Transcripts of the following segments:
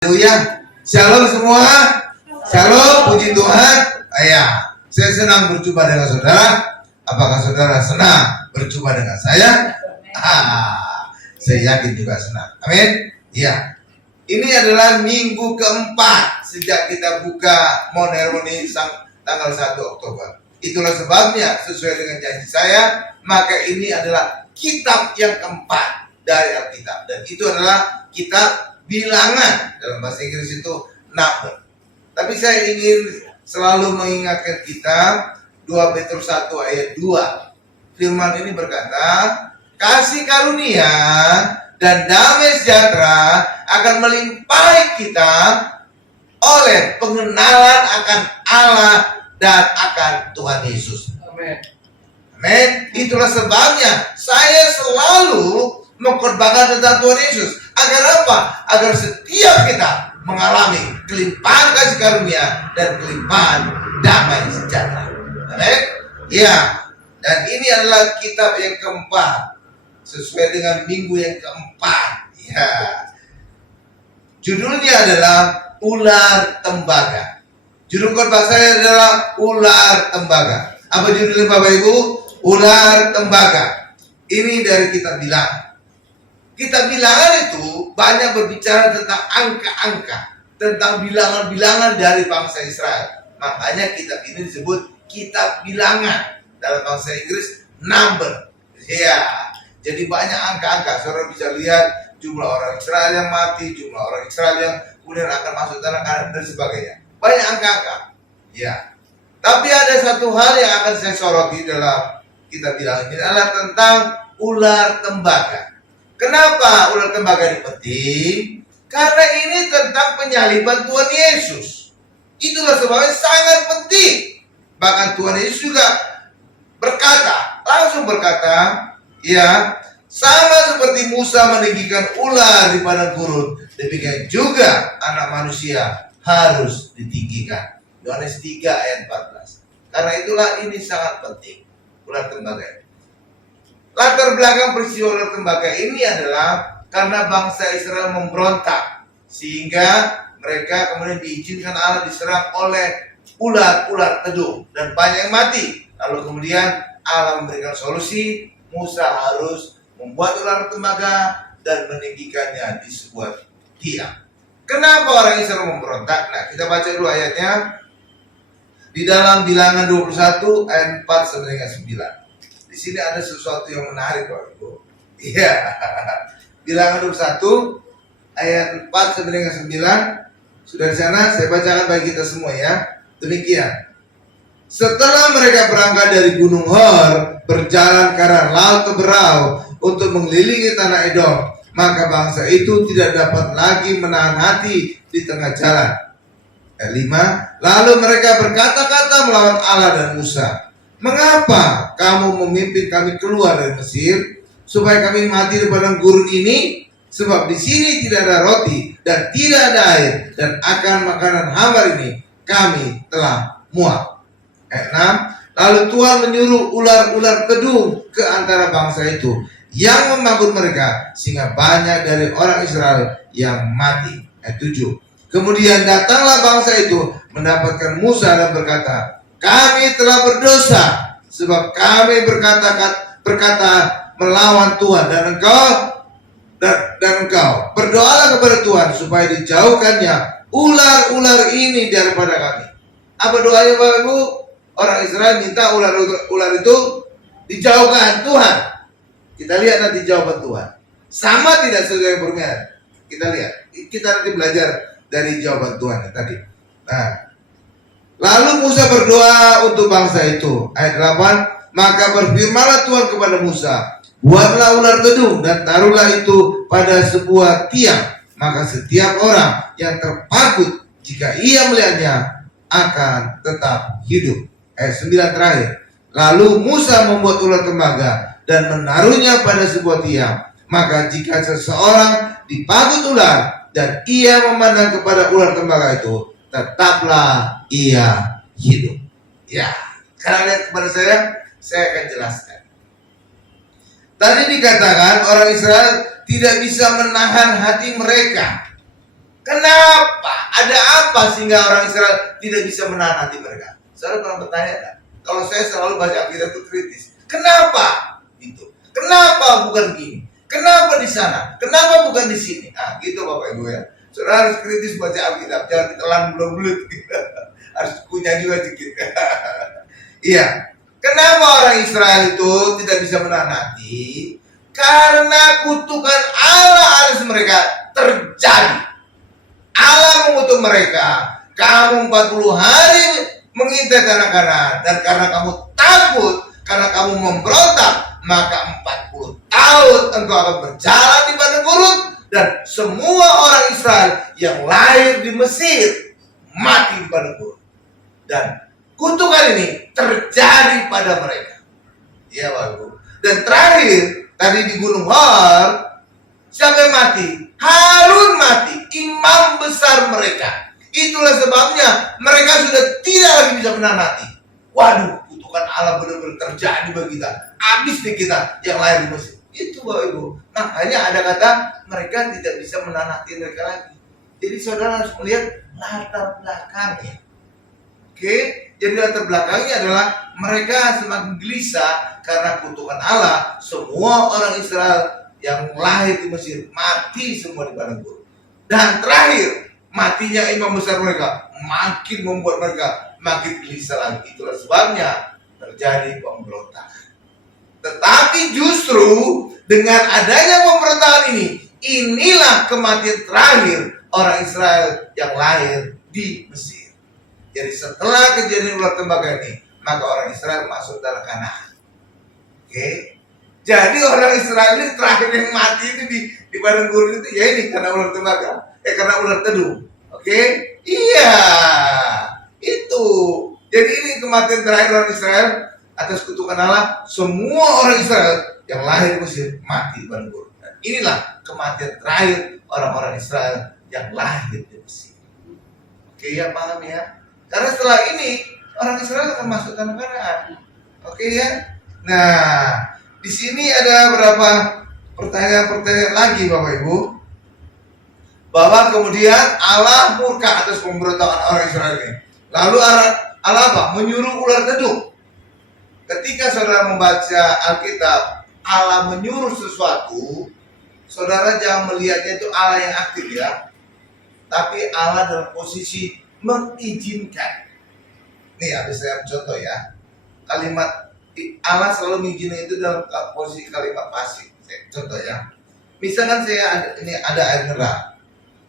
Haleluya. Shalom semua. Shalom, puji Tuhan. Saya senang berjumpa dengan saudara. Apakah saudara senang berjumpa dengan saya? Saya yakin juga senang. Amin. Ya. Ini adalah minggu keempat sejak kita buka Monermoni tanggal 1 Oktober. Itulah sebabnya sesuai dengan janji saya, maka ini adalah kitab yang keempat dari Alkitab. Dan itu adalah kitab Bilangan, dalam bahasa Inggris itu number. Tapi saya ingin selalu mengingatkan kita 2 Petrus 1 ayat 2. Firman ini berkata, kasih karunia dan damai sejahtera akan melimpahi kita oleh pengenalan akan Allah dan akan Tuhan Yesus. Amin. Amin. Itulah sebabnya saya selalu mengkorbankan tentang Tuhan Yesus. Agar apa? Agar setiap kita mengalami kelimpahan kasih karunia dan kelimpahan damai sejahtera. Amin. Ya. Dan ini adalah kitab yang keempat, sesuai dengan minggu yang keempat. Ya. Judulnya adalah Ular Tembaga. Judul khotbah saya adalah Ular Tembaga. Apa judulnya Bapak Ibu? Ular Tembaga. Ini dari kitab Bilangan. Kitab Bilangan itu banyak berbicara tentang angka-angka, tentang bilangan-bilangan dari bangsa Israel. Makanya kitab ini disebut kitab Bilangan, dalam bahasa Inggris number. Ya, jadi banyak angka-angka. Saudara bisa lihat jumlah orang Israel yang mati, jumlah orang Israel yang kemudian akan masuk tanah Kanaan dan sebagainya. Banyak angka-angka. Ya. Tapi ada satu hal yang akan saya soroti dalam kitab Bilangan ini adalah tentang ular tembaga. Kenapa ular tembaga ini penting? Karena ini tentang penyaliban Tuhan Yesus. Itulah sebabnya sangat penting. Bahkan Tuhan Yesus juga langsung berkata, ya, sama seperti Musa meninggikan ular di padang gurun, demikian juga anak manusia harus ditinggikan. Yohanes 3 ayat 14. Karena itulah ini sangat penting, ular tembaga ini. Latar belakang peristiwa ular tembaga ini adalah karena bangsa Israel memberontak, sehingga mereka kemudian diizinkan Allah diserang oleh ular-ular tedung dan banyak yang mati. Lalu kemudian Allah memberikan solusi, Musa harus membuat ular tembaga dan meninggikannya di sebuah tiang. Kenapa orang Israel memberontak? Nah, kita baca dulu ayatnya. Di dalam Bilangan 21 ayat 4 sampai dengan 9. Di sini ada sesuatu yang menarik, Bapak Ibu. Iya. Bilangan 21 ayat 4 sampai dengan 9. Sudah di sana, saya bacakan bagi kita semua ya. Demikian. Setelah mereka berangkat dari Gunung Hor, berjalan ke arah laut Teberau untuk mengelilingi tanah Edom, maka bangsa itu tidak dapat lagi menahan hati di tengah jalan. Ayat 5. Lalu mereka berkata-kata melawan Allah dan Musa. Mengapa kamu memimpin kami keluar dari Mesir supaya kami mati di padang gurun ini? Sebab di sini tidak ada roti dan tidak ada air, dan akan makanan hambar ini kami telah muak. Ayat 6. Lalu Tuhan menyuruh ular-ular tedung ke antara bangsa itu yang memanggut mereka, sehingga banyak dari orang Israel yang mati. Ayat 7. Kemudian datanglah bangsa itu mendapatkan Musa dan berkata, kami telah berdosa sebab kami berkata melawan Tuhan, dan engkau berdoalah kepada Tuhan supaya dijauhkannya ular-ular ini daripada kami. Apa doanya Bapak Ibu? Orang Israel minta ular itu dijauhkan Tuhan. Kita lihat nanti jawaban Tuhan. Sama tidak sesuai yang berminat? Kita lihat. Kita nanti belajar dari jawaban Tuhan tadi. Nah, lalu Musa berdoa untuk bangsa itu. Ayat 8. Maka berfirmanlah Tuhan kepada Musa, buatlah ular tedung dan taruhlah itu pada sebuah tiang. Maka setiap orang yang terpagut jika ia melihatnya akan tetap hidup. Ayat 9 terakhir. Lalu Musa membuat ular tembaga dan menaruhnya pada sebuah tiang. Maka jika seseorang dipagut ular dan ia memandang kepada ular tembaga itu, tetaplah ia hidup. Ya, sekarang lihat kepada saya akan jelaskan. Tadi dikatakan orang Israel tidak bisa menahan hati mereka. Kenapa? Ada apa sehingga orang Israel tidak bisa menahan hati mereka? Saudara pernah bertanya kan? Kalau saya selalu baca Alkitab itu kritis. Kenapa? Itu. Kenapa bukan gini? Kenapa di sana? Kenapa bukan di sini? Ah, gitu Bapak Ibu ya. Saudara harus kritis baca Alkitab, jangan ditelan bulat-bulat. Harus kunyah juga sedikit. Iya. Kenapa orang Israel itu tidak bisa menahan hati? Karena kutukan Allah atas mereka terjadi. Allah mengutuk mereka. Kamu 40 hari mengintai tanah Kanaan, dan karena kamu takut, karena kamu memberontak, maka 40 tahun engkau akan berjalan di padang gurun, dan semua orang Israel yang lahir di Mesir mati di padang gurun. Dan kutukan ini terjadi pada mereka. Ya Bapak. Dan terakhir tadi di Gunung Hor, siapa yang mati? Harun mati, imam besar mereka. Itulah sebabnya mereka sudah tidak lagi bisa menahan hati. Waduh, kutukan Allah benar-benar terjadi bagi kita. Habis nih kita yang lahir di Mesir. Itu Bapak Ibu. Makanya ada kata mereka tidak bisa menahan hati mereka lagi. Jadi saudara harus melihat latar belakangnya. Oke, jadi latar belakangnya adalah mereka semakin gelisah karena kutukan Allah. Semua orang Israel yang lahir di Mesir mati semua di padang gurun. Dan terakhir, matinya imam besar mereka makin membuat mereka makin gelisah lagi. Itulah sebabnya terjadi pemberontakan. Tetapi justru dengan adanya pemberontakan ini, inilah kematian terakhir orang Israel yang lahir di Mesir. Jadi setelah kejadian ular tembaga ini, maka orang Israel masuk dalam Kanaan. Oke. Jadi orang Israel ini terakhir yang mati itu di padang gurun itu ya ini karena ular tembaga, karena ular tedung. Oke? Iya. Itu. Jadi ini kematian terakhir orang Israel atas kutukan Allah. Semua orang Israel yang lahir di Mesir mati di padang gurun. Dan inilah kematian terakhir orang-orang Israel yang lahir di Mesir. Oke ya, paham ya? Karena setelah ini orang Israel akan masuk tanah Kanaan. Oke ya? Nah, di sini ada beberapa pertanyaan-pertanyaan lagi Bapak Ibu. Bahwa kemudian Allah murka atas pemberontakan orang Israel ini. Lalu Allah apa? Menyuruh ular tedung. Ketika saudara membaca Alkitab, Allah menyuruh sesuatu, saudara jangan melihatnya itu Allah yang aktif ya. Tapi Allah dalam posisi mengizinkan. Nih habis saya contoh ya. Kalimat Allah selalu mengizinkan itu dalam posisi kalimat pasif. Contoh ya. Misalkan ini ada air mineral.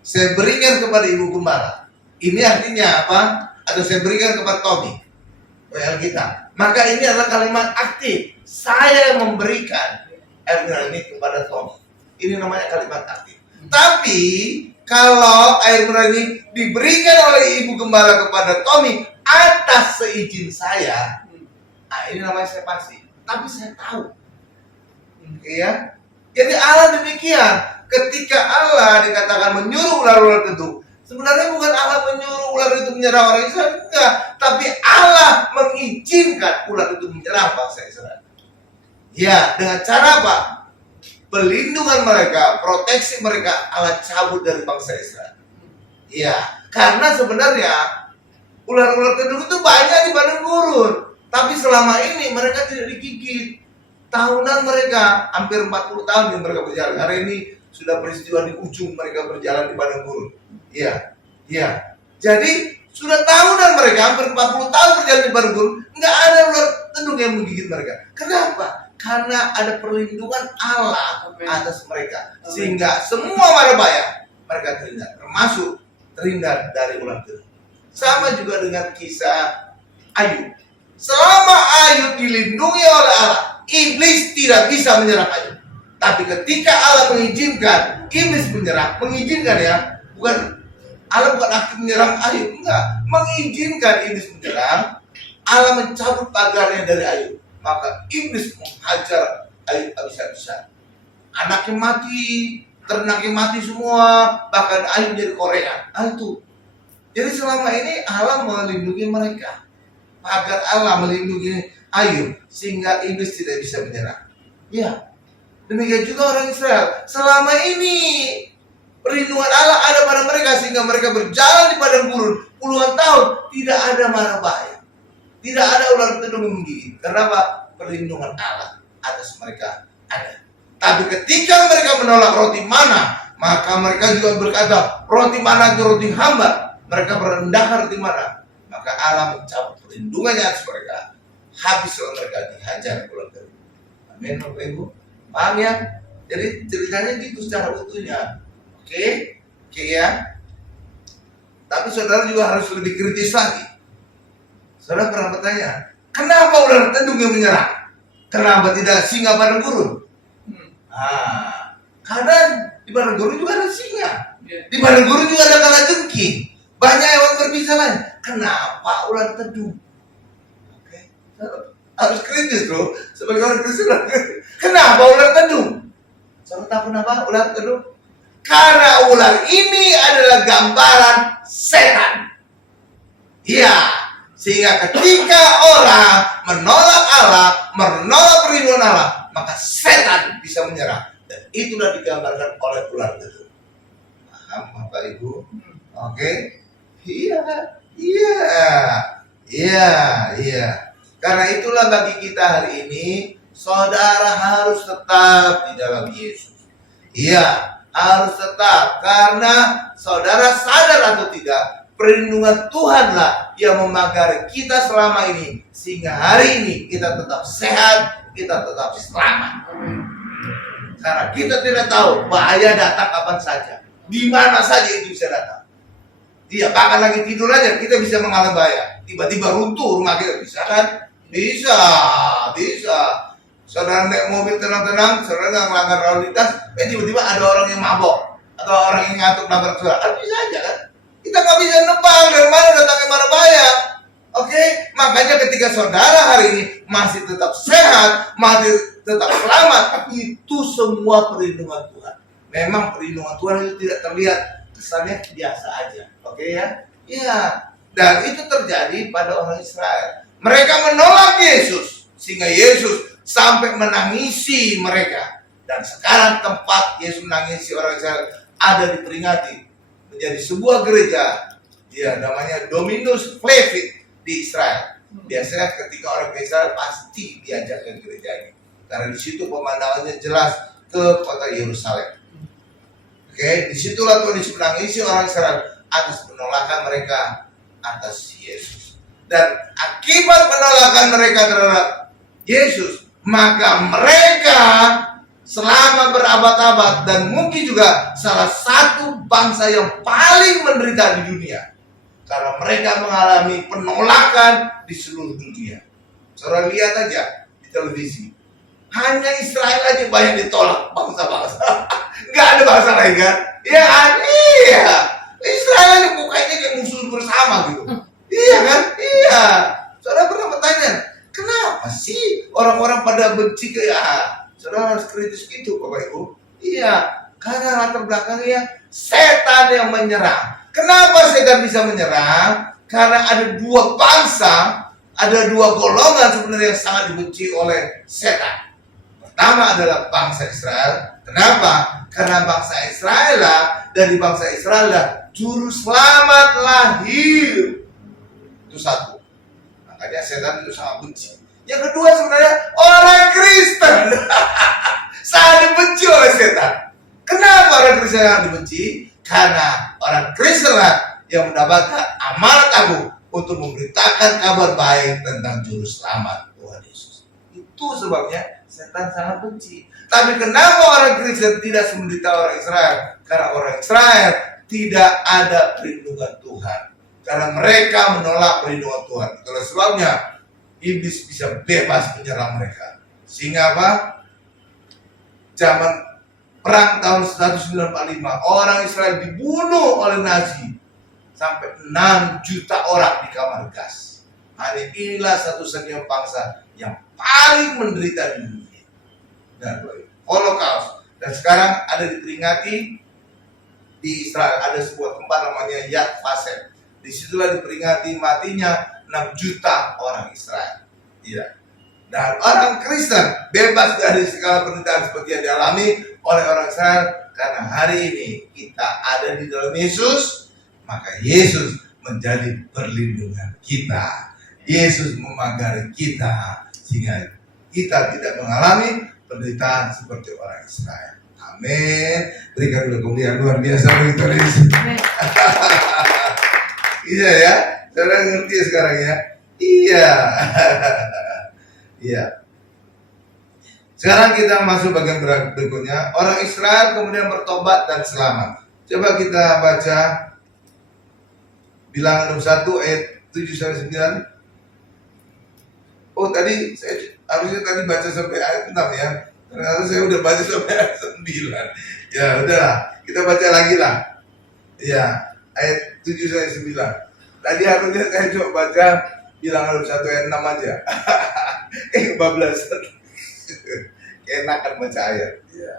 Saya berikan kepada ibu gembala. Ini artinya apa? Atau saya berikan kepada Tommy, WL kita. Maka ini adalah kalimat aktif. Saya memberikan air mineral ini kepada Tommy. Ini namanya kalimat aktif. Tapi kalau air mineral ini diberikan oleh ibu gembala kepada Tommy atas seizin saya, nah ini namanya saya pasif. Tapi saya tahu, ya. Jadi Allah demikian. Ketika Allah dikatakan menyuruh ular-ular itu, sebenarnya bukan Allah menyuruh ular itu menyerang orang Israel, enggak. Tapi Allah mengizinkan ular itu menyerang bangsa Israel. Ya, dengan cara apa? Pelindungan mereka, proteksi mereka Allah cabut dari bangsa Israel. Ya, karena sebenarnya ular-ular tedung itu banyak di padang gurun, tapi selama ini mereka tidak digigit. Tahunan mereka hampir 40 tahun yang mereka berjalan. Hari ini sudah peristiwa di ujung mereka berjalan di padang gurun. Iya, iya. Jadi sudah tahunan mereka hampir 40 tahun berjalan di padang gurun, nggak ada ular tedung yang menggigit mereka. Kenapa? Karena ada perlindungan Allah atas mereka, sehingga semua mara bahaya mereka terhindar, termasuk terhindar dari ular tedung. Sama juga dengan kisah Ayub. Selama Ayub dilindungi oleh Allah, iblis tidak bisa menyerang Ayub. Tapi ketika Allah mengizinkan iblis menyerang, mengizinkan ya, Allah bukan aktif menyerang Ayub, enggak, mengizinkan iblis menyerang, Allah mencabut pagarnya dari Ayub. Maka iblis menghajar Ayub habis-habisan. Anaknya mati, ternaknya mati semua, bahkan Ayub jadi Korea. Itu. Jadi selama ini Allah melindungi mereka. Pagar Allah melindungi Ayub sehingga iblis tidak bisa menyerang. Ya, demikian juga orang Israel. Selama ini Perlindungan Allah ada pada mereka sehingga mereka berjalan di padang gurun puluhan tahun, tidak ada mara bahaya, tidak ada ular tedung yang menggigit. Kenapa? Perlindungan Allah atas mereka ada. Tapi ketika mereka menolak roti mana, maka mereka juga berkata, roti mana itu roti hamba. Mereka merendahkan roti mana, maka Allah mencabut perlindungannya atas mereka. Habislah mereka dihajar pulang dari. Amin, Bapak Ibu. Paham ya? Jadi ceritanya gitu secara utuhnya. Oke ya. Tapi saudara juga harus lebih kritis lagi. Saudara pernah bertanya, kenapa ular tedung yang menyerang? Kenapa tidak singa padang gurun? Karena di padang gurun juga ada singa. Di padang gurun juga ada kalajengking. Banyak hewan berbisa lain. Kenapa ular tedung? Oke, harus kritis loh. Sebagai orang Kristen, kenapa ular tedung? Saudara tahu kenapa ular tedung? Karena ular ini adalah gambaran setan. Iya, sehingga ketika orang menolak Allah, menolak perlindungan Allah, maka setan bisa menyerang. Dan itulah digambarkan oleh ular tedung. Paham Bapak Ibu? Oke? Iya. Karena itulah bagi kita hari ini, saudara harus tetap di dalam Yesus. Iya, harus tetap. Karena saudara sadar atau tidak, perlindungan Tuhanlah yang memagari kita selama ini, sehingga hari ini kita tetap sehat, kita tetap selamat. Karena kita tidak tahu bahaya datang kapan saja, di mana saja itu bisa datang. Iya, bahkan lagi tidur aja kita bisa mengalami bahaya. Tiba-tiba runtuh rumah kita, bisa kan? Bisa. Saudara naik mobil tenang-tenang, saudara nggak melanggar lalu lintas, tiba-tiba ada orang yang mabok atau orang yang ngantuk nabrak saudara, bisa aja kan? Kita nggak bisa nebak dari mana datangnya mara bahaya. Oke, makanya ketika saudara hari ini masih tetap sehat, masih tetap selamat, itu semua perlindungan Tuhan. Memang perlindungan Tuhan itu tidak terlihat, kesannya biasa aja. Oke ya? Iya. Dan itu terjadi pada orang Israel. Mereka menolak Yesus, sehingga Yesus sampai menangisi mereka. Dan sekarang tempat Yesus menangisi orang Israel ada diperingati menjadi sebuah gereja, ya namanya Dominus Flevit di Israel. Biasanya ketika orang ke Israel pasti diajak ke gereja ini, karena di situ pemandangannya jelas ke kota Yerusalem. Oke, disitulah Tuhan Yesus menangisi orang Israel atas penolakan mereka atas Yesus. Dan akibat penolakan mereka terhadap Yesus, maka mereka selama berabad-abad dan mungkin juga salah satu bangsa yang paling menderita di dunia, karena mereka mengalami penolakan di seluruh dunia. Saudara lihat aja di televisi, hanya Israel aja banyak ditolak bangsa-bangsa. Nggak ada bangsa lain kan? Ya kan? Iya. Israel aja kayaknya kayak musuh bersama gitu. Iya kan? Iya. Saudara pernah bertanya, kenapa sih orang-orang pada benci ke saudara harus kritis gitu Bapak Ibu? Iya, karena latar belakangnya setan yang menyerang. Kenapa setan bisa menyerang? Karena ada dua bangsa, ada dua golongan sebenarnya yang sangat dibenci oleh setan. Pertama adalah bangsa Israel. Kenapa? Karena bangsa Israel lah, dari bangsa Israel lah juru selamat lahir. Itu satu. Makanya setan itu sangat benci. Yang kedua sebenarnya orang Kristen sangat dibenci oleh setan. Kenapa orang Kristen sangat dibenci? Karena orang Kristen lah yang mendapatkan amanat agung untuk memberitakan kabar baik tentang juru selamat Tuhan Yesus. Itu sebabnya setan sangat benci. Tapi kenapa orang Kristen tidak semenderita orang Israel? Karena orang Israel tidak ada perlindungan Tuhan. Karena mereka menolak perlindungan Tuhan. Itulah sebabnya iblis bisa bebas menyerang mereka. Sehingga apa? Zaman perang tahun 1945, orang Israel dibunuh oleh Nazi. Sampai 6 juta orang di kamar gas. Hanya inilah satu-satunya bangsa yang paling menderita di dunia. Dan Holocaust. Dan sekarang ada diperingati di Israel. Ada sebuah tempat namanya Yad Vashem. Disitulah diperingati matinya 6 juta orang Israel. Tidak. Dan orang Kristen bebas dari segala penderitaan seperti yang dialami oleh orang Israel Karena hari ini kita ada di dalam Yesus, maka Yesus menjadi perlindungan kita. Yesus memagari kita sehingga kita tidak mengalami penderitaan seperti orang Israel. Amin. Berikan dulu kemuliaan luar biasa bagi Tuhan Yesus. Iya ya, saudara ngerti ya sekarang ya. Iya. Iya. Sekarang kita masuk bagian berikutnya. Orang Israel kemudian bertobat dan selamat. Coba kita baca Bilangan 1 ayat 7-9. Oh tadi saya harusnya tadi baca sampai ayat 6 ya. Ternyata saya udah baca sampai ayat 9. Ya udahlah, kita baca lagi lah. Ya, ayat 7-9. Tadi harusnya saya coba baca Bilangan 1 ayat 6 aja. Kebablasan. Enakan baca ayat. Ya.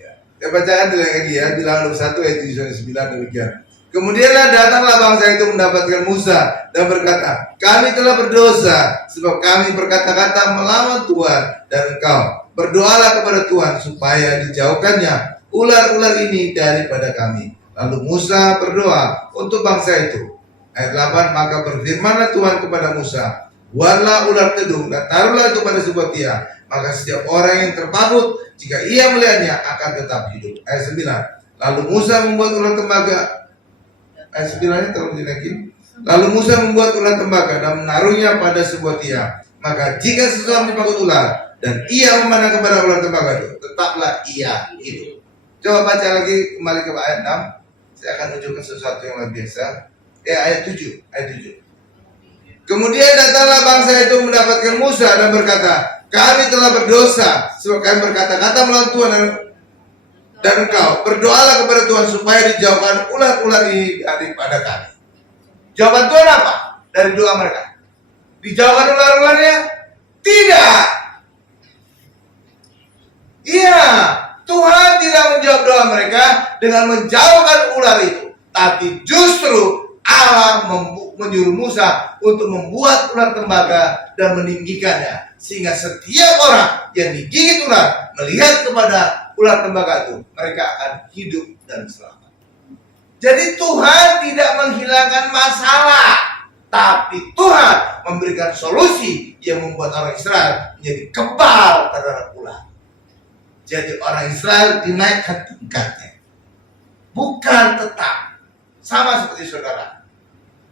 Ya. Saya bacakan dulu lagi ya. Bilangan 1 ayat 7-9 demikian. Kemudianlah datanglah bangsa itu mendapatkan Musa dan berkata, kami telah berdosa sebab kami berkata-kata melawan Tuhan dan engkau. Berdoalah kepada Tuhan supaya dijauhkannya ular-ular ini daripada kami. Lalu Musa berdoa untuk bangsa itu. Ayat 8, maka berfirmanlah Tuhan kepada Musa, buatlah ular tedung dan taruhlah itu pada sebuah tiang. Maka setiap orang yang terpabut, jika ia melihatnya akan tetap hidup. Ayat 9, lalu Musa membuat ular tembaga. Ayat 9-nya tolong dinaikin. Lalu Musa membuat ular tembaga dan menaruhnya pada sebuah tiang. Maka jika seseorang dipagut ular dan ia memandang kepada ular tembaga itu, tetaplah ia hidup. Coba baca lagi kembali ke ayat 6. Saya akan tunjukkan sesuatu yang luar biasa. Ayat 7. Kemudian datanglah bangsa itu mendapatkan Musa dan berkata, kami telah berdosa sebab kami berkata-kata melawan Tuhan dan engkau. Berdoalah kepada Tuhan supaya dijauhkan ular-ular ini daripada kami. Jawaban Tuhan apa dari doa mereka? Dijauhkan ular-ularnya? Tidak. Iya, Tuhan tidak menjawab doa mereka dengan menjauhkan ular itu, tapi justru Allah menyuruh Musa untuk membuat ular tembaga dan meninggikannya, sehingga setiap orang yang digigit ular melihat kepada ular tembaga itu, mereka akan hidup dan selamat. Jadi Tuhan tidak menghilangkan masalah, tapi Tuhan memberikan solusi yang membuat orang Israel menjadi kebal terhadap ular. Jadi orang Israel dinaikkan tingkatnya, bukan tetap sama seperti saudara.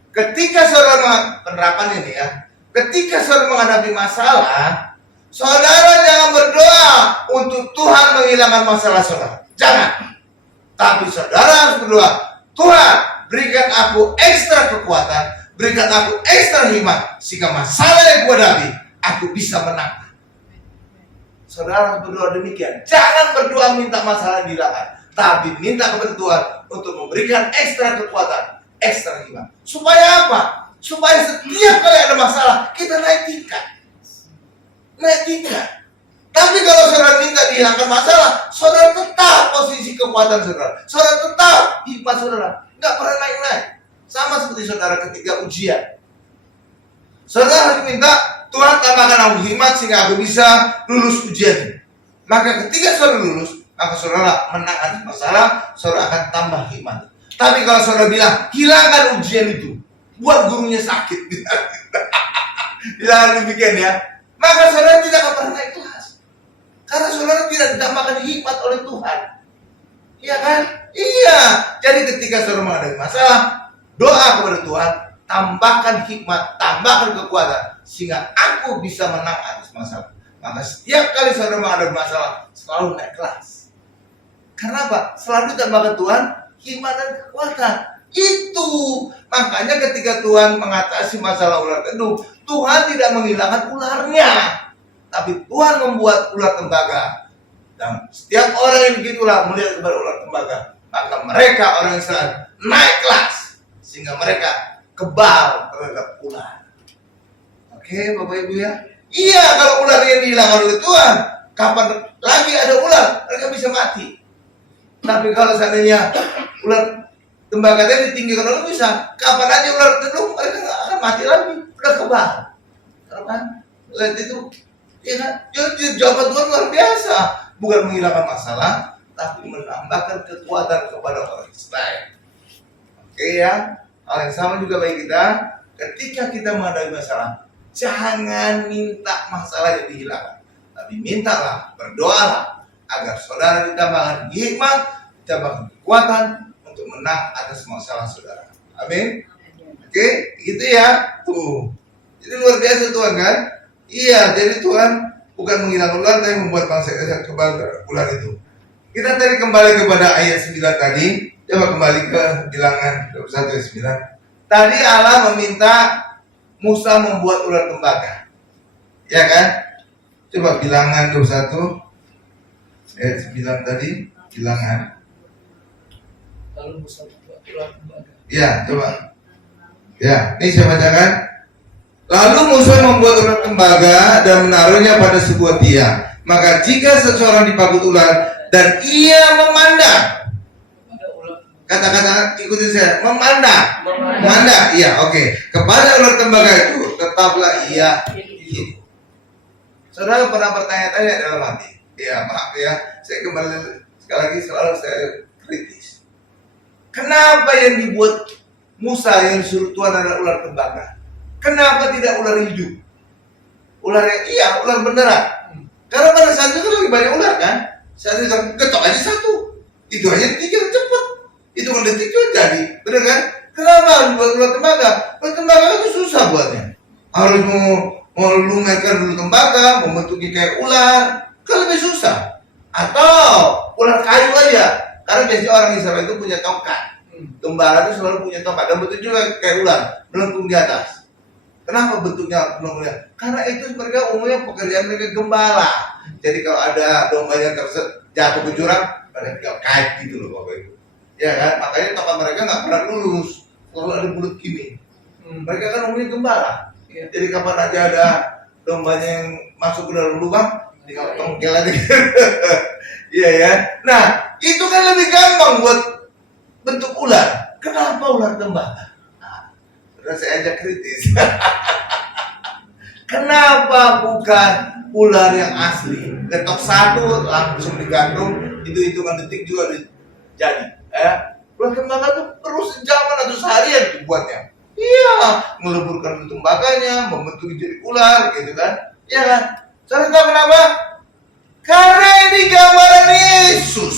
Ketika saudara penerapan ini ya, ketika saudara menghadapi masalah, saudara jangan berdoa untuk Tuhan menghilangkan masalah saudara. Jangan. Tapi saudara harus berdoa, Tuhan berikan aku ekstra kekuatan, berikan aku ekstra hikmat, sehingga masalah yang aku hadapi, aku bisa menang. Saudara harus berdoa demikian. Jangan berdoa minta masalah dihilangkan, tapi minta kepada Tuhan untuk memberikan ekstra kekuatan, ekstra hikmat. Supaya apa? Supaya setiap kali ada masalah, kita naik tingkat. Naik tingkat. Tapi kalau saudara minta dihilangkan masalah, saudara tetap posisi kekuatan saudara. Saudara tetap hikmat saudara. Nggak pernah naik-naik. Sama seperti saudara ketika ujian. Saudara harus minta, Tuhan tambahkan aku hikmat sehingga aku bisa lulus ujian. Maka ketika saudara lulus, maka saudara menangani masalah, saudara akan tambah hikmat. Tapi kalau saudara bilang, hilangkan ujian itu, buat gurunya sakit. Bilang demikian ya, maka saudara tidak akan pernah naik kelas. Karena saudara tidak ditambahkan hikmat oleh Tuhan. Iya kan? Iya. Jadi ketika saudara menghadapi masalah, doa kepada Tuhan, tambahkan hikmat, tambahkan kekuatan, sehingga aku bisa menang atas masalah. Maka setiap kali saudara menghadapi masalah, selalu naik kelas. Karena apa? Selalu ditambahkan Tuhan hikmat dan kekuatan. Itu makanya ketika Tuhan mengatasi masalah ular tedung, Tuhan tidak menghilangkan ularnya, tapi Tuhan membuat ular tembaga. Dan setiap orang yang begitulah melihat kepada ular tembaga, maka mereka orang Israel naik kelas sehingga mereka kebal terhadap ular. Oke, Bapak Ibu ya. Iya, kalau ular yang dihilangkan oleh Tuhan, kapan lagi ada ular mereka bisa mati. Tapi kalau seandainya ular tembaga tadi ditinggikan oleh Musa, kapan aja ular tedung mereka nggak akan mati lagi, udah kebal. Kan? Lihat itu, ya kan? Jadi jawaban Tuhan luar biasa, bukan menghilangkan masalah, tapi menambahkan kekuatan kepada orang Israel. Oke ya, hal yang sama juga bagi kita. Ketika kita menghadapi masalah, jangan minta masalah yang dihilangkan, tapi mintalah, berdoalah agar saudara ditambahkan hikmat, ditambahkan kekuatan untuk menang atas masalah saudara. Amin. Oke, gitu ya. Tuh, jadi luar biasa Tuhan kan? Iya, jadi Tuhan bukan menghilangkan ular, tapi membuat bangsa Israel kembali ular itu. Kita tadi kembali kepada ayat 9 tadi. Coba kembali ke Bilangan 21 ayat 9. Tadi Allah meminta Musa membuat ular tembaga. Ya kan? Coba Bilangan 21 ayat 9 tadi. Bilangan. Lalu Musa membuat ular tembaga. Ya, coba. Ya, ini saya bacakan. Lalu Musa membuat ular tembaga dan menaruhnya pada sebuah tiang. Maka jika seseorang dipagut ular dan ia memandang, kata-kata ikutin saya, memandang, iya, oke. Kepada ular tembaga itu tetaplah ia hidup. Saudara pernah bertanya-tanya dalam hati, ya maaf ya, saya kembali sekali lagi selalu saya kritis. Kenapa yang dibuat Musa yang disuruh Tuhan adalah ular tembaga? Kenapa tidak ular hidup? Ular yang ular beneran. Karena pada saat itu lebih banyak ular kan? Saat itu ketok aja satu, itu hanya 3 cepet, itu detik juga jadi, bener kan? Kenapa buat ular tembaga? Ular tembaga itu susah buatnya. Harus mau lumetkan dulu tembaga, membentuknya kayak ular, kan lebih susah. Atau ular kayu aja, karena biasanya orang Israel itu punya tongkat. Gembala itu selalu punya tongkat dan bentuk juga kayak ular, melengkung di atas. Kenapa bentuknya melengkung? Karena itu mereka umumnya pekerjaan mereka gembala. Jadi kalau ada domba yang jatuh ke jurang, pada tinggal kait gitu loh Bapak Ibu. Ya kan? Makanya tongkat mereka nggak pernah lurus, selalu ada bulut gini. Mereka kan umumnya gembala. Jadi kapan aja ada dombanya yang masuk ke dalam lubang, tinggal tongkel aja. Iya ya. Nah, itu kan lebih gampang buat bentuk ular. Kenapa ular tembaga? Nah, sudah saya ajak kritis. Kenapa bukan ular yang asli? Ketok satu langsung digantung, itu hitungan detik juga jadi. Ular tembaga itu perlu sejaman atau seharian dibuatnya. Iya, meleburkan tembaganya, membentuk jadi ular, gitu kan? Iya kan? Saya tahu kenapa? Karena ini gambaran Yesus.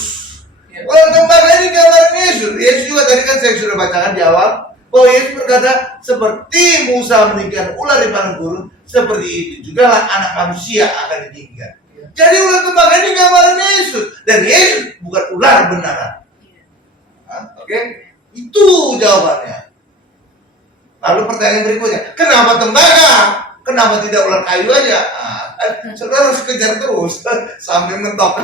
Ular tembaga ini gambaran Yesus. Yesus juga tadi kan saya sudah bacakan di awal, bahwa Yesus berkata, seperti Musa meninggikan ular di padang gurun, seperti itu juga lah anak manusia akan ditinggikan. Jadi ular tembaga ini gambaran Yesus, dan Yesus bukan ular beneran. Oke? Itu jawabannya. Lalu pertanyaan berikutnya, kenapa tembaga? Kenapa tidak ular kayu aja? Saudara harus kejar terus sampai mentok.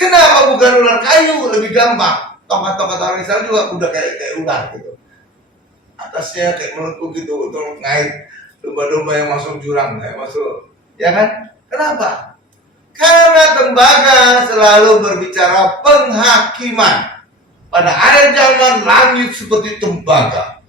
Kenapa bukan ular kayu? Lebih gampang. Tongkat-tongkat orang Israel juga udah kayak ular gitu. Atasnya kayak melengkung gitu untuk ngait domba-domba yang masuk jurang, kayak masuk. Ya kan? Kenapa? Karena tembaga selalu berbicara penghakiman. Pada akhir zaman langit seperti tembaga.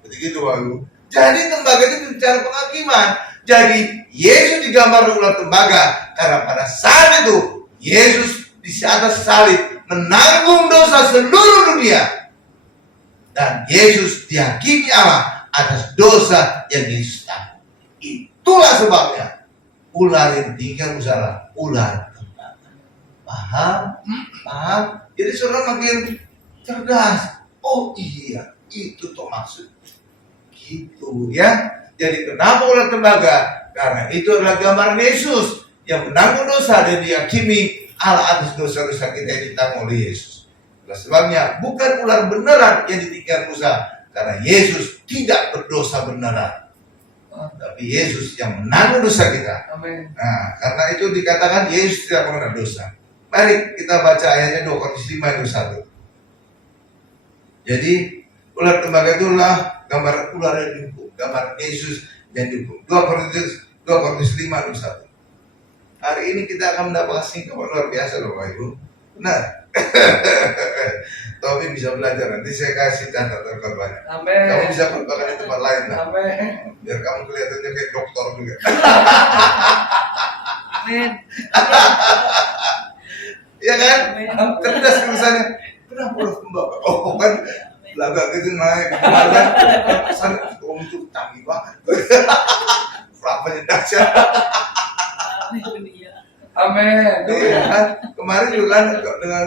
Seperti gitu Bapak. Jadi tembaga itu berbicara penghakiman. Jadi Yesus digambar ular tembaga karena pada saat itu Yesus di atas salib menanggung dosa seluruh dunia. Dan Yesus dihakimi Allah atas dosa yang Yesus tanggung. Itulah sebabnya ular yang tinggal usaha ular tembaga. Paham? Paham? Jadi saudara makin cerdas. Oh iya, itu tuh maksud. Gitu ya. Jadi kenapa ular tembaga? Karena itu adalah gambaran Yesus yang menanggung dosa dan dihakimi Allah atas dosa-dosa kita yang ditanggung oleh Yesus. Sebabnya bukan ular beneran yang ditinggalkan Musa, karena Yesus tidak berdosa beneran. Tapi Yesus yang menanggung dosa kita. Amin. Nah, karena itu dikatakan Yesus tidak mengenal dosa. Mari kita baca ayatnya 2 Korintus 5 ayat 21. Jadi ular tembaga itulah gambar ular yang dihukum, gambar Yesus yang dihukum. 2 Korintus 5 ayat 21. Hari ini kita akan mendapatkan singkat luar biasa loh Bapak Ibu. Nah, Tommy bisa belajar, nanti saya kasih catatan korbannya. Amin. Kamu bisa korbankan di tempat lain lah. Amin. Biar kamu kelihatannya kayak dokter juga. Amin. Iya kan? Cerdas urusannya. Kenapa ulah tembakau? Oh kan belakang gitu naik kan kesan itu canggih banget. Berapanya dahsyat. Amin. Iya kan? Kemarin juga kan dengan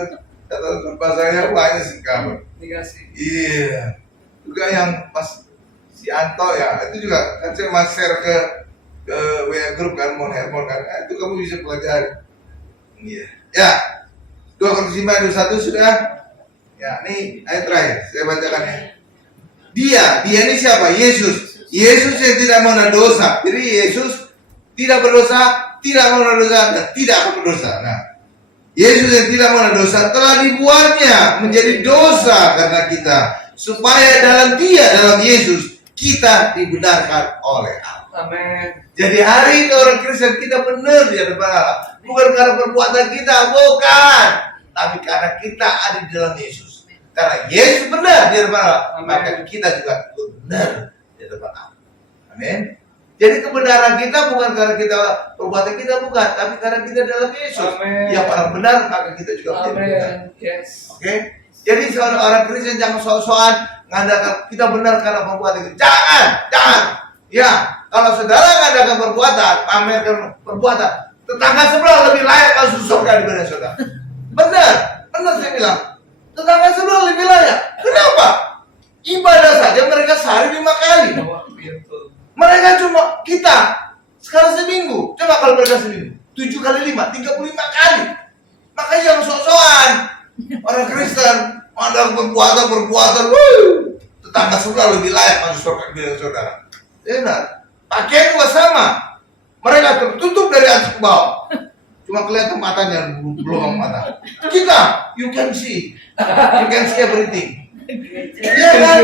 kata bahasanya banyak sih kabar. Dikasih. Iya. Juga yang pas si Anto ya, itu juga kan saya mas share ke WA grup kan, mau handphone kan, itu kamu bisa pelajari. Iya. Ya. 2 Korintus 5 ayat 21 sudah. Ya, ini ayat terakhir saya bacakan ya. Dia ini siapa? Yesus. Yesus yang tidak mengenal dosa. Jadi Yesus tidak berdosa, tidak mengenal dosa dan tidak akan berdosa. Nah, Yesus yang tidak mengenal dosa telah dibuatnya menjadi dosa karena kita, supaya dalam Dia, dalam Yesus, kita dibenarkan oleh Allah. Amin. Jadi hari ini orang Kristen kita benar di hadapan Allah, bukan karena perbuatan kita, bukan, tapi karena kita ada di dalam Yesus. Karena Yesus benar di hadapan Allah, maka kita juga benar di hadapan Allah. Amin. Jadi kebenaran kita bukan karena kita perbuatan kita, bukan, tapi karena kita dalam Yesus. Amin. Yang orang benar, maka kita juga menjadi benar. Amin. Yes. Oke? Jadi seorang orang Kristen jangan sok-sokan ngadakan kita benar karena perbuatan kita. Jangan. Ya, kalau saudara ngadakan perbuatan, pamerkan perbuatan, tetangga sebelah lebih layak masuk surga dibanding saudara. Benar saya bilang. Tetangga sebelah lebih layak. Kenapa? Ibadah saja mereka sehari 5 kali. Mereka cuma kita sekarang seminggu. Coba kalau mereka seminggu 7 kali 5, 35 kali. Makanya jangan sok-sokan. Orang Kristen ada perbuatan, tetangga sebelah lebih layak masuk surga dibanding saudara. Benar. Pakaian juga sama. Mereka tertutup dari atas ke bawah. Cuma kelihatan matanya, belum mata. Kita, you can see everything. Iya kan?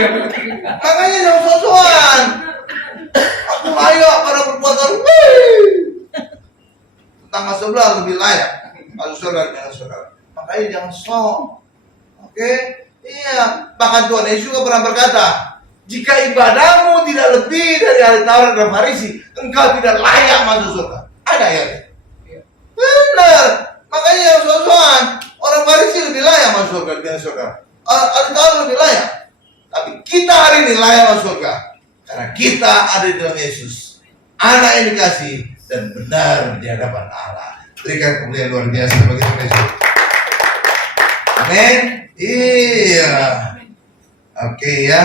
Makanya jangan sok-sokan. Aku layak pada perbuatan. Tetangga sebelah lebih layak masuk surga dengan saudara. Makanya jangan sok. Oke? Iya. Bahkan Tuhan Yesus juga pernah berkata, jika ibadahmu tidak lebih dari ahli Taurat dan Farisi, engkau tidak layak masuk surga. Ada ya? Benar. Makanya yang sok-sokan. Orang Farisi lebih layak masuk surga dengan saudara. Ahli Taurat lebih layak. Tapi kita hari ini layak masuk surga karena kita ada di dalam Yesus, Anak yang dikasih dan benar di hadapan Allah. Berikan kemuliaan luar biasa bagi Tuhan Yesus. Amin. Iya. Oke ya.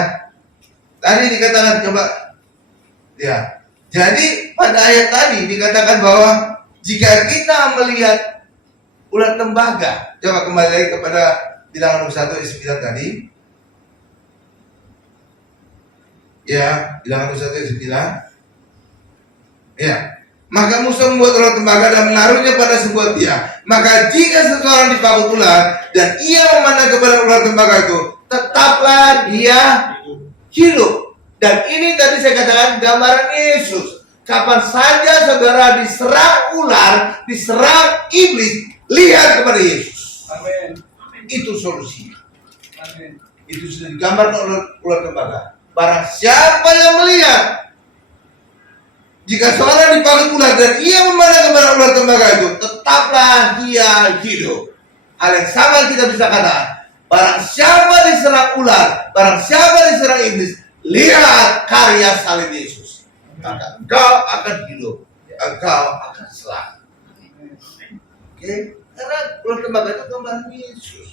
Tadi dikatakan coba ya. Jadi pada ayat tadi dikatakan bahwa jika kita melihat ular tembaga, coba kembali lagi kepada Bilangan 1 ayat 9 tadi. Ya, Bilangan 1 ayat 9. Ya. Maka Musa membuat ular tembaga dan menaruhnya pada sebuah tiang. Maka jika seseorang dipakut ular dan ia memandang kepada ular tembaga itu, tetaplah dia hidup. Dan ini tadi saya katakan gambaran Yesus. Kapan saja saudara diserang ular, diserang iblis, lihat kepada Yesus. Amin. Itu solusinya. Amin. Itu sudah digambarkan oleh ular tembaga. Barang siapa yang melihat, jika seorang dipakut ular dan ia memandang kepada ular tembaga itu, tetaplah dia hidup. Hal yang sama kita bisa katakan. Barang siapa diserang ular, barang siapa diserang iblis, lihat karya salib Yesus. Maka engkau akan hidup, engkau akan selamat. Oke? Karena ular tembaga itu gambaran Yesus.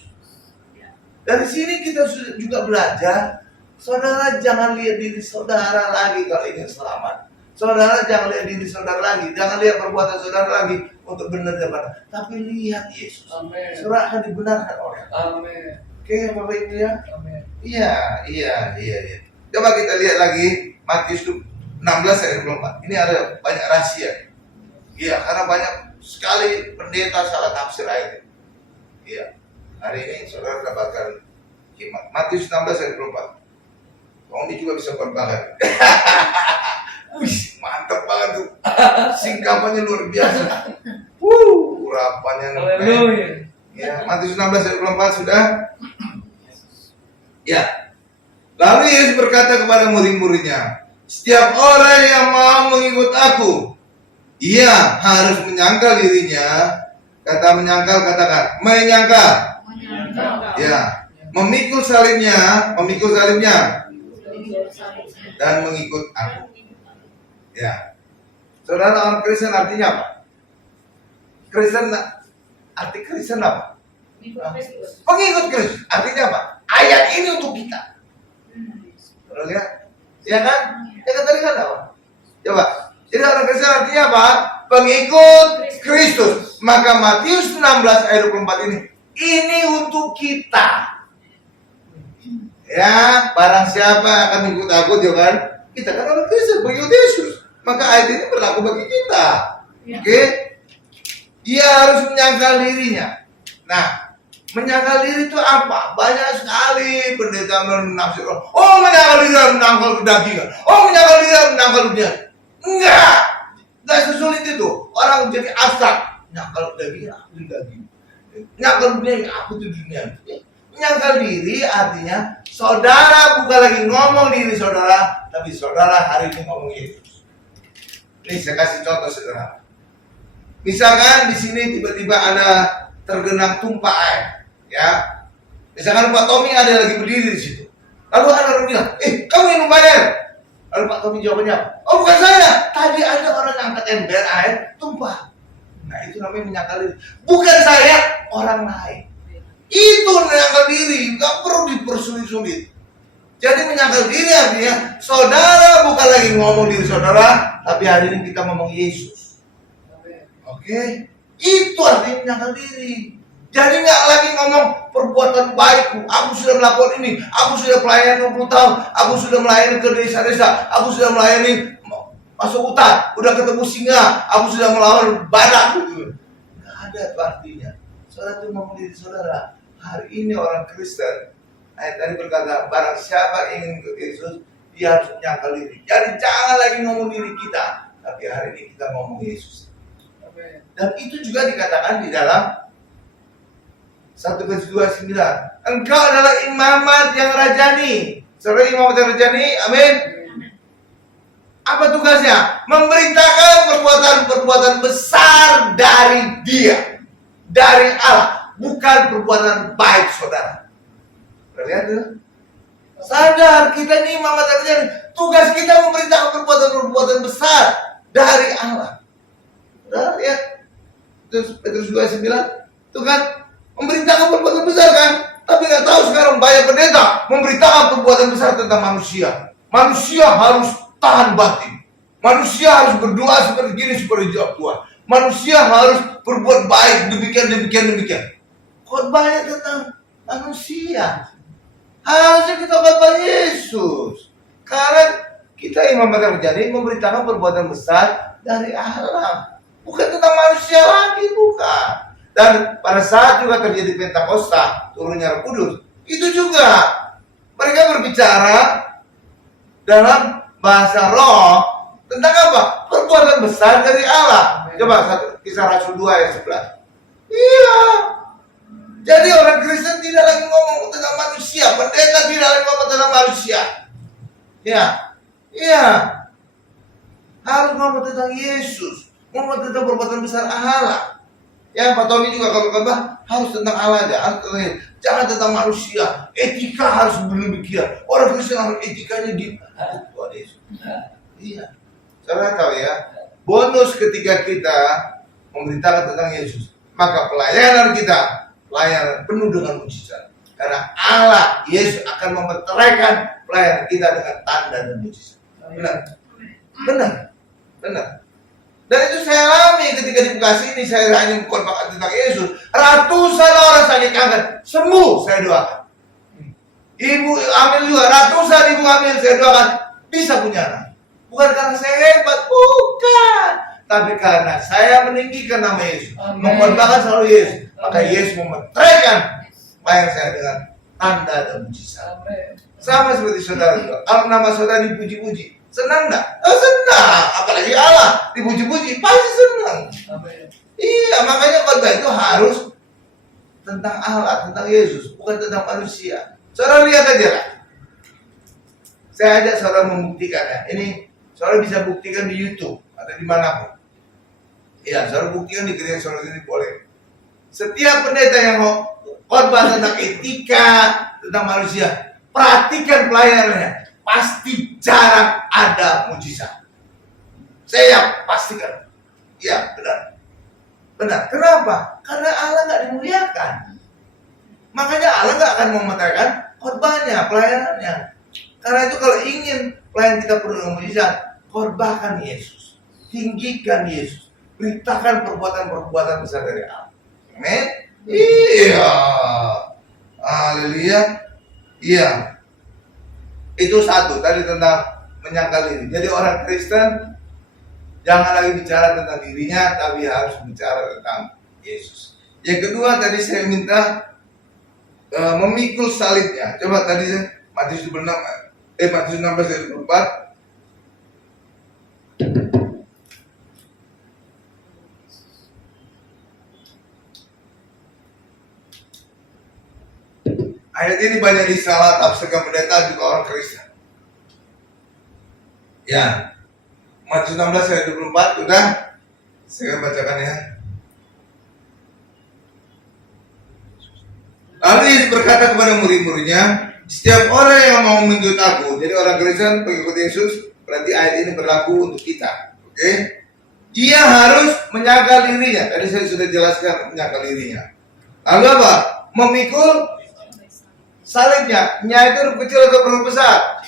Dari sini kita juga belajar, saudara jangan lihat diri saudara lagi kalau ingin selamat. Saudara jangan lihat diri saudara lagi, jangan lihat perbuatan saudara lagi untuk benar dan benar, tapi lihat Yesus. Amin. Saudara akan dibenarkan oleh Allah. Amin. Oke, Bapak Ibu ya. Amin. Iya. Coba kita lihat lagi Matius 16 ayat 24. Ini ada banyak rahasia. Iya, karena banyak sekali pendeta salah tafsir ayat ini. Iya. Hari ini saudara dapatkan hikmat. Matius 16 ayat 24. Oh, ini juga bisa berbahaya. Wih, mantap banget tuh. Singkapannya luar biasa. Urapannya. Haleluya. Ya, Matius 16 ayat 24 sudah. Ya. Lalu Yesus berkata kepada murid-muridnya, setiap orang yang mau mengikut aku, ia harus menyangkal dirinya, Kata menyangkal, katakan menyangkal. Menyangkal. Ya, memikul salibnya dan mengikut aku. Ya, saudara, orang Kristen artinya apa? Arti Kristen apa? Pengikut Kristus. Artinya apa? Ayat ini untuk kita. Saudara lihat? Ya kan? Ya kan tadi kan apa? Coba. Jadi orang Kristen artinya apa? Pengikut Kristus. Maka Matius 16 ayat 24 ini untuk kita. Ya, barang siapa akan mengikut aku, ya kan? Kita kan orang Kristen, pengikut Yesus. Maka ayat ini berlaku bagi kita. Oke? Dia harus menyangkal dirinya. Nah, menyangkal diri itu apa? Banyak sekali pendeta menafsirkan. Oh, menyangkal diri adalah menangkal kedagingan. Oh, menyangkal diri adalah menangkal dunia. Enggak sesulit itu. Orang jadi abstrak. Menyangkal kedagingan, aku di daging. Menyangkal dunia, aku di dunia. Menyangkal diri artinya saudara bukan lagi ngomong diri saudara, tapi saudara hari ini ngomong Yesus. Ini saya kasih contoh sederhana. Misalkan di sini tiba-tiba ada tergenang tumpah air, ya. Misalkan Pak Tommy ada lagi berdiri di situ. Lalu ada orang bilang, kamu yang numpah air. Lalu Pak Tommy jawabnya, oh bukan saya. Tadi ada orang yang angkat ember air tumpah. Nah itu namanya menyangkal diri. Bukan saya, orang lain. Itu menyangkal diri, nggak perlu dipersulit-sulit. Jadi menyangkal diri artinya saudara bukan lagi ngomong diri saudara, tapi hari ini kita ngomong Yesus. Oke? Itu artinya menyangkal diri. Jadi nggak lagi ngomong perbuatan baikku. Aku sudah melakukan ini. Aku sudah pelayanan 20 tahun. Aku sudah melayani ke desa-desa. Aku sudah melayani masuk hutan. Udah ketemu singa. Aku sudah melawan badak. Nggak ada itu artinya. Saudara itu ngomong diri saudara. Hari ini orang Kristen, ayat tadi berkata, barang siapa ingin ke Yesus, dia harus menyangkal diri. Jadi jangan lagi ngomong diri kita, tapi hari ini kita ngomong Yesus. Dan itu juga dikatakan di dalam 1 Petrus 2:9. Engkau adalah imamat yang rajani. Saudara, imamat yang rajani, amin. Apa tugasnya? Memberitakan perbuatan-perbuatan besar dari Dia, dari Allah. Bukan perbuatan baik saudara. Lihat tuh. Sadar kita ini imamat yang rajani. Tugas kita memberitakan perbuatan-perbuatan besar dari Allah. Saudara lihat. Petrus 2:9 itu kan memberitakan perbuatan besar kan, tapi nggak tahu sekarang banyak pendeta memberitakan perbuatan besar tentang manusia. Manusia harus tahan batin, manusia harus berdoa seperti gini supaya dijawab Tuhan, manusia harus berbuat baik demikian. Khotbahnya tentang manusia. Harusnya kita khotbah Yesus, karena kita imam terjadi memberitakan perbuatan besar dari Allah. Bukan tentang manusia lagi, bukan. Dan pada saat juga terjadi Pentakosta, turunnya Roh Kudus, itu juga mereka berbicara dalam bahasa roh tentang apa? Perbuatan besar dari Allah. Coba Kisah Rasul 2 ayat 11. Iya. Jadi orang Kristen tidak lagi ngomong tentang manusia, pendeta tidak lagi ngomong tentang manusia. Iya. Harus ngomong tentang Yesus. Ngomong tentang perbuatan besar Allah. Ya, Pak Tommy juga kalau khotbah harus tentang Allah aja. Jangan tentang manusia. Etika harus berlebihan. Orang Kristen harus etikanya di Tuhan Yesus. Iya. Saudara tahu ya, bonus ketika kita memberitakan tentang Yesus, maka pelayanan kita pelayanan penuh dengan mujizat. Karena Allah, Yesus akan memeteraikan pelayanan kita dengan tanda dan mujizat. Benar. Dan itu saya alami ketika di Bekasi ini. Saya hanya mengkhotbahkan tentang Yesus. Ratusan orang sakit kanker sembuh saya doakan. Ibu hamil juga, ratusan ibu hamil saya doakan bisa punya anak. Bukan karena saya hebat, bukan. Tapi karena saya meninggikan nama Yesus, mengkhotbahkan selalu Yesus. Maka Yesus memeteraikan pelayanan saya dengan tanda dan mujizat. Sama seperti saudara juga. Kalau nama saudara dipuji-puji, senang enggak? Senang. Apalagi Allah dipuji-puji, pasti senang. Iya, makanya khotbah itu harus tentang Allah, tentang Yesus, bukan tentang manusia. Saudara lihat aja lah. Saya ajak saudara membuktikan ya. Ini saudara bisa buktikan di YouTube atau dimanapun. Iya, saudara buktikan di gereja saudara ini boleh. Setiap pendeta yang khotbah tentang etika, tentang manusia, perhatikan pelayanannya. Pasti jarang ada mujizat. Saya pastikan. Ya, benar. Benar. Kenapa? Karena Allah nggak dimuliakan. Makanya Allah nggak akan mematahkan khotbahnya, pelayanannya. Karena itu kalau ingin pelayan kita penuh dengan mujizat, khotbahkan Yesus, tinggikan Yesus, beritakan perbuatan-perbuatan besar dari Allah. Amin. Iya. Haleluya. Iya. Itu satu tadi tentang menyangkal diri. Jadi orang Kristen jangan lagi bicara tentang dirinya, tapi harus bicara tentang Yesus. Yang kedua tadi saya minta memikul salibnya. Coba tadi Matius 16 ayat 24. Ayat ini banyak disalah tafsirkan pendeta juga orang Kristen. Ya, Matius 16 ayat 24 sudah saya bacakan ya. Lalu Yesus berkata kepada murid-muridnya, setiap orang yang mau mengikut aku, jadi orang Kristen pengikut Yesus, berarti ayat ini berlaku untuk kita. Oke? Dia harus menyangkal dirinya. Tadi saya sudah jelaskan menyangkal dirinya. Lalu apa? Memikul salibnya. Nya itu huruf kecil atau huruf besar?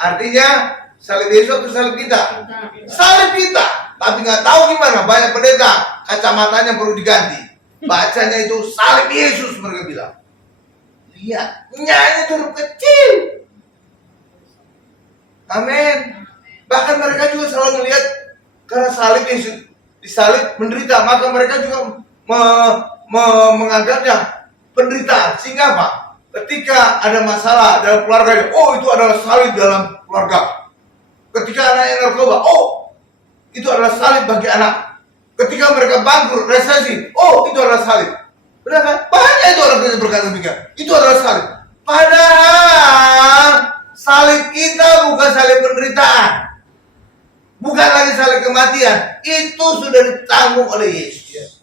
Artinya salib Yesus atau salib kita? Salib kita. Tapi nggak tahu gimana. Banyak pendeta kacamatanya perlu diganti. Bacanya itu salib Yesus, mereka bilang. Lihat, nya itu huruf kecil. Amin. Bahkan mereka juga selalu melihat karena salib Yesus disalib menderita, maka mereka juga menganggapnya penderitaan. Sehingga apa? Ketika ada masalah dalam keluarga, oh itu adalah salib dalam keluarga. Ketika anaknya narkoba, oh itu adalah salib bagi anak. Ketika mereka bangkrut, resesi, oh itu adalah salib. Benar kan? Banyak itu orang yang berkata demikian. Itu adalah salib. Padahal salib kita bukan salib penderitaan, bukan lagi salib kematian. Itu sudah ditanggung oleh Yesus.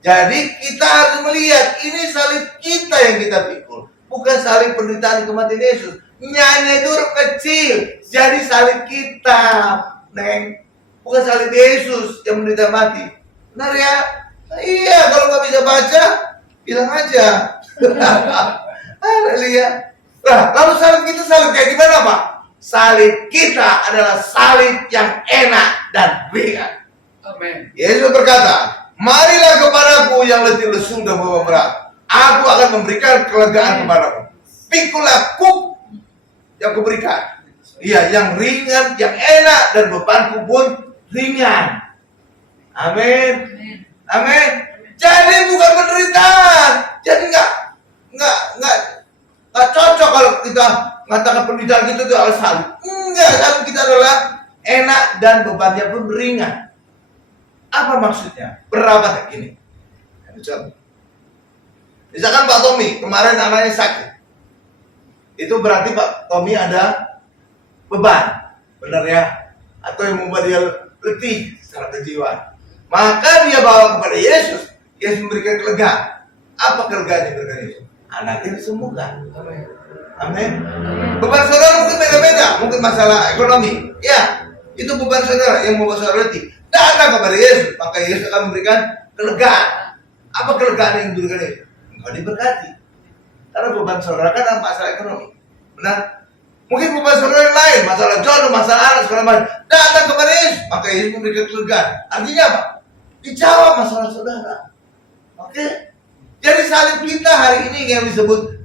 Jadi kita harus melihat ini salib kita yang kita pikul, bukan salib penderitaan kematian Yesus. Nyanyi itu huruf kecil, jadi salib kita, Neng. Bukan salib Yesus yang menderita mati. Benar ya? Iya, kalau nggak bisa baca, bilang aja. Haleluya. Nah, lalu salib kita salib kayak gimana, Pak? Salib kita adalah salib yang enak dan ringan. Amin. Yesus berkata, marilah kepadaku yang letih lesu dan beban berat. Aku akan memberikan kelegaan kepadamu. Pikulah kuk yang kuberikan. Iya, yang ringan, yang enak, dan bebanku pun ringan. Amin. Amin. Jadi bukan penderitaan. Jadi nggak cocok kalau kita mengatakan penderitaan kita itu adalah salib. Enggak, salib kita adalah enak dan bebannya pun ringan. Apa maksudnya? Berapa ini? Misalkan Pak Tommy kemarin anaknya sakit. Itu berarti Pak Tommy ada beban, benar ya? Atau yang membuat dia letih secara kejiwaan. Maka dia bawa kepada Yesus. Yesus memberikan kelegaan. Apa kelegaan yang diberikan Yesus? Anaknya disembuhkan. Amin. Beban saudara mungkin beda-beda. Mungkin masalah ekonomi. Ya, itu beban saudara yang membuat saudara letih. Datang kepada Yesus, maka Yesus akan memberikan kelegaan. Apa kelegaan yang diberikan Yesus? Engkau diberkati. Karena beban saudara kan masalah ekonomi. Benar? Mungkin beban saudara yang lain, masalah jodoh, masalah anak, segala macam. Datang kepada Yesus, maka Yesus memberikan kelegaan. Artinya apa? Dijawab masalah saudara. Oke? Jadi salib kita hari ini yang disebut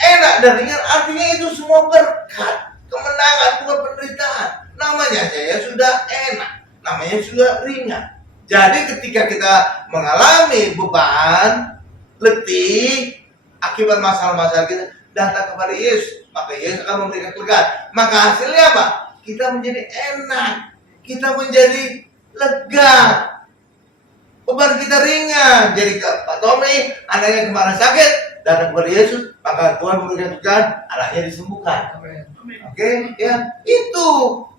enak dan ringan, artinya itu semua berkat, kemenangan, bukan penderitaan. Namanya saya sudah enak, namanya sudah ringan. Jadi ketika kita mengalami beban, letih, akibat masalah-masalah kita, datang kepada Yesus, maka Yesus akan memberikan kelegaan. Maka hasilnya apa? Kita menjadi enak, kita menjadi lega, beban kita ringan. Jadi Pak Tommy, anaknya kemarin sakit, datang kepada Yesus, maka Tuhan memberikan kelegaan, anaknya disembuhkan. Oke, ya itu.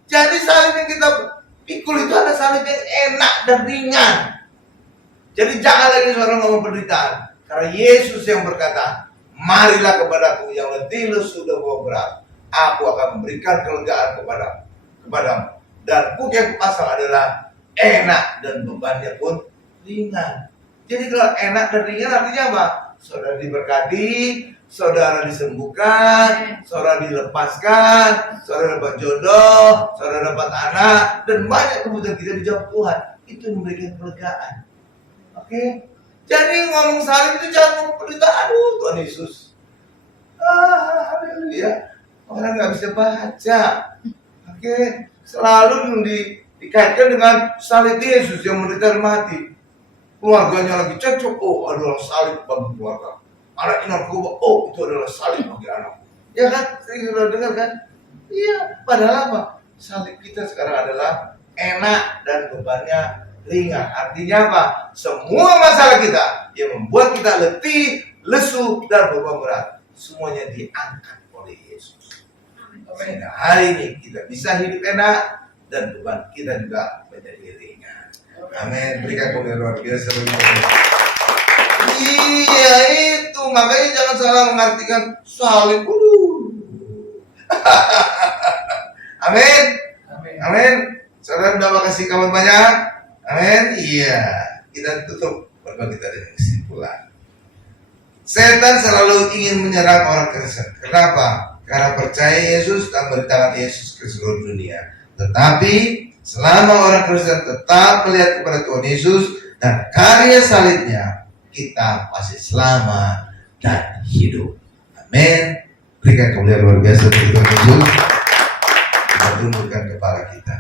Jadi salib yang kita pikul itu ada salib yang enak dan ringan. Jadi jangan lagi seorang ngomong penderitaan. Karena Yesus yang berkata, marilah kepadaku yang letih lesu dan bawa berat. Aku akan memberikan kelegaan kepadamu. Dan kuk yang kupasang adalah enak dan bebannya pun ringan. Jadi kalau enak dan ringan artinya apa? Saudara diberkati, saudara disembuhkan, saudara dilepaskan, saudara dapat jodoh, saudara dapat anak, dan banyak kebutuhan kita dijawab Tuhan. Itu memberikan kelegaan. Oke? Jadi ngomong salib itu jangan ngomong penderitaan. Tuhan Yesus. Haleluya. Orang nggak bisa baca. Oke? Selalu dikaitkan dengan salib Yesus yang menderita dan mati. Keluarganya lagi cocok, oh adalah salib bagi keluarga. Anak narkoba, oh itu adalah salib bagi anak. Ya kan? Sering sudah dengar kan? Iya, padahal apa? Salib kita sekarang adalah enak dan bebannya ringan. Artinya apa? Semua masalah kita yang membuat kita letih, lesu, dan beban berat, semuanya diangkat oleh Yesus. Sehingga hari ini kita bisa hidup enak dan beban kita juga menjadi ringan. Amin. Berikan kemuliaan luar biasa bagi Tuhan. Iya itu, makanya jangan salah mengartikan salib. Amin. Amin. Saudara udah kasih kawan banyak. Amin. Iya. Kita tutup pertemuan kita dengan kesimpulan. Setan selalu ingin menyerang orang Kristen. Kenapa? Karena percaya Yesus dan memberitakan Yesus ke seluruh dunia. Tetapi selama orang Kristen tetap melihat kepada Tuhan Yesus dan karya salibnya, kita pasti selamat dan hidup. Amin. Berikan kemuliaan luar biasa bagi Tuhan Yesus. Kita tundukkan kepala kita.